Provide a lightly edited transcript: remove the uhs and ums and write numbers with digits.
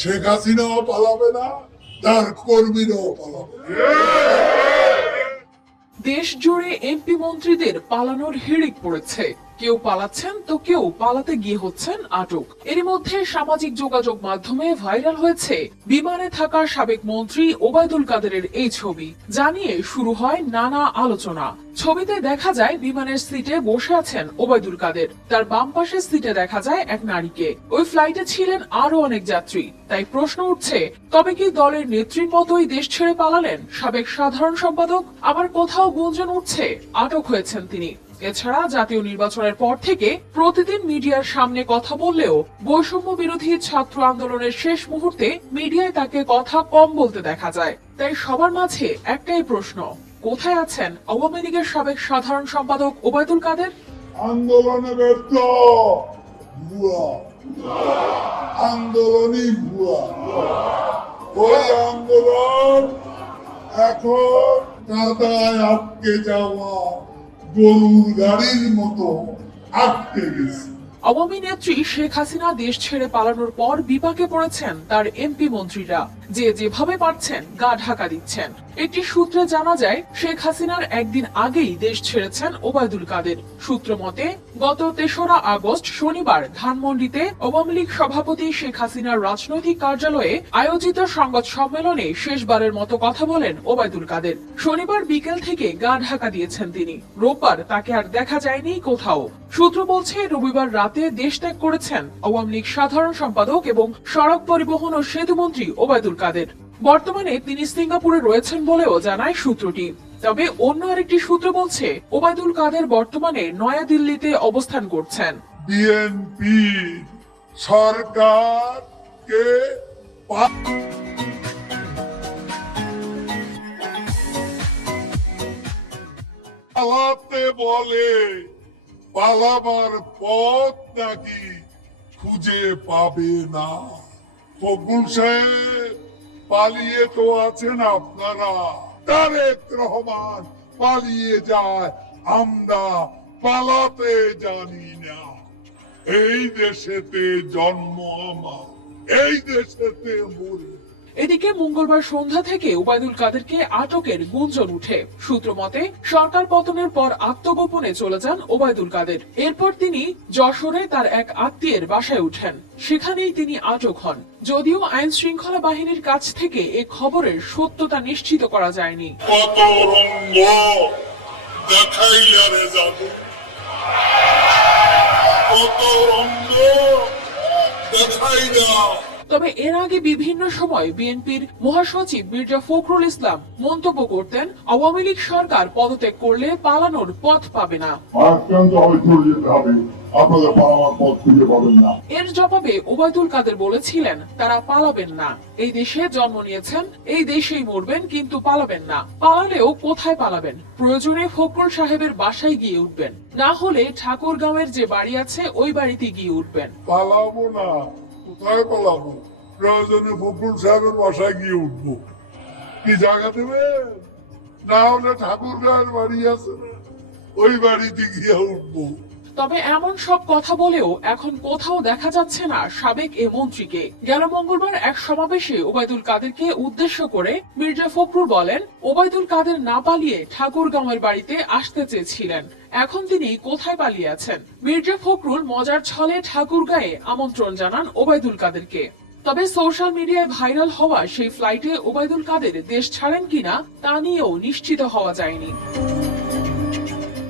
শেখ হাসিনাও পালাবে না, তার কর্মীরাও পালাবে না। দেশ জুড়ে এমপি মন্ত্রীদের পালানোর হিড়িক পড়েছে। কেউ পালাচ্ছেন তো কেউ পালাতে গিয়ে হচ্ছেন আটক। এরই মধ্যে সামাজিক যোগাযোগ মাধ্যমে ভাইরাল হয়েছে বিমানে থাকা সাবেক মন্ত্রী ওবায়দুল কাদেরের এই ছবি, জানিয়ে শুরু হয় নানা আলোচনা। ছবিতে দেখা যায় বিমানের সিটে বসে আছেন ওবায়দুল কাদের, তার বাম পাশের সিটে দেখা যায় এক নারীকে। ওই ফ্লাইটে ছিলেন আরো অনেক যাত্রী। তাই প্রশ্ন উঠছে, তবে কি দলের নেত্রীর মতোই দেশ ছেড়ে পালালেন সাবেক সাধারণ সম্পাদক? আবার কোথাও গুঞ্জন উঠছে আটক হয়েছেন তিনি। এছাড়া জাতীয় নির্বাচনের পর থেকে প্রতিদিন মিডিয়ার সামনে কথা বললেও বৈষম্য বিরোধী ছাত্র আন্দোলনের শেষ মুহূর্তে মিডিয়ায় তাকে কথা কম বলতে দেখা যায়। তাই সবার মাঝে একটাই প্রশ্ন, কোথায় আছেন আওয়ামী লীগের সাবেক সাধারণ সম্পাদক ওবায়দুল কাদের? আন্দোলনে ব্যর্থ, ভুয়া আন্দোলনই ভুয়া। ওই আন্দোলন এখন কাদায় আটকে যাওয়া গরুর গাড়ির মতো আটকে গেছে। আওয়ামী নেত্রী শেখ হাসিনা দেশ ছেড়ে পালানোর পর বিপাকে পড়েছেন তার এমপি মন্ত্রীরা, যে যেভাবে পারছেন গা ঢাকা দিচ্ছেন। একটি সূত্রে জানা যায়, শেখ হাসিনার একদিন আগেই দেশ ছেড়েছেন ওবায়দুল কাদের। সূত্র মতে গত ৩রা আগস্ট শনিবার ধানমন্ডিতে আওয়ামী লীগ সভাপতি শেখ হাসিনার রাজনৈতিক কার্যালয়ে আয়োজিত সংবাদ সম্মেলনে শেষবারের মতো কথা বলেন ওবায়দুল কাদের। শনিবার বিকেল থেকে গা ঢাকা দিয়েছেন তিনি। রোববার তাকে আর দেখা যায়নি কোথাও। সূত্র বলছে, রবিবার রাতে দেশ ত্যাগ করেছেন আওয়ামী লীগ সাধারণ সম্পাদক এবং সড়ক পরিবহন ও সেতুমন্ত্রী ওবায়দুল কাদের। বর্তমানে তিনি সিঙ্গাপুরে রয়েছেন বলেও জানায় সূত্রটি। তবে অন্য আরেকটি সূত্র বলছে, ওবায়দুল কাদের বর্তমানে নয়াদিল্লিতে অবস্থান করছেন। বিএনপি সরকারকে পালাতে বলে, পালাবার পথ নাকি খুঁজে পাবে না। ফখরুল সাহেব পালিয়ে তো আছেন আপনারা, তারেক রহমান পালিয়ে যায়, আমরা পালাতে জানি না। এই দেশেতে জন্ম আমার, এই দেশেতে মরি। এদিকে মঙ্গলবার সন্ধ্যা থেকে ওবায়দুল কাদেরকে আটকের গুঞ্জন উঠে। সূত্র মতে সরকার পতনের পর আত্মগোপনে চলে যান ওবায়দুল কাদের। এরপর তিনি যশোরে তার এক আত্মীয়ের বাসায় উঠেন, সেখানেই তিনি আটক হন। যদিও আইন শৃঙ্খলা বাহিনীর কাছ থেকে এ খবরের সত্যতা নিশ্চিত করা যায়নি। কত রঙ্গ দেখাইলা রে জাদু, কত রঙ্গ দেখাইলা। তবে এর আগে বিভিন্ন সময় বিএনপির মহাসচিব মির্জা ফখরুল ইসলাম মন্তব্য করতেন, আওয়ামী লীগ সরকার পদত্যাগ করলে পালানোর পথ পাবে না। এর জবাবে ওবায়দুল কাদের বলেছিলেন, তারা পালাবেন না। এই দেশে জন্ম নিয়েছেন, এই দেশেই মরবেন, কিন্তু পালাবেন না। পালালেও কোথায় পালাবেন? প্রয়োজনে ফখরুল সাহেবের বাসায় গিয়ে উঠবেন, না হলে ঠাকুরগাঁওয়ের যে বাড়ি আছে ওই বাড়িতে গিয়ে উঠবেন। পালাবো না, কোথায় পালাবো? প্রয়োজনে ফখরুল সাহেবের বাসায় গিয়ে উঠবো। কি জায়গা দেবেন? না হলে ঠাকুরগাঁওয়ের বাড়ি আছে না, ওই বাড়িতে গিয়ে উঠবো। তবে এমন সব কথা বলেও এখন কোথাও দেখা যাচ্ছে না সাবেক এ মন্ত্রীকে। গেল মঙ্গলবার এক সমাবেশে ওবায়দুল কাদেরকে উদ্দেশ্য করে মির্জা ফখরুল বলেন, ওবায়দুল কাদের না পালিয়ে ঠাকুরগাঁওয়ের বাড়িতে আসতে চেয়েছিলেন। এখন তিনি কোথায় পালিয়ে আছেন? মির্জা ফখরুল মজার ছলে ঠাকুরগাঁয়ে আমন্ত্রণ জানান ওবায়দুল কাদেরকে। তবে সোশ্যাল মিডিয়ায় ভাইরাল হওয়া সেই ফ্লাইটে ওবায়দুল কাদের দেশ ছাড়েন কিনা তা নিয়েও নিশ্চিত হওয়া যায়নি।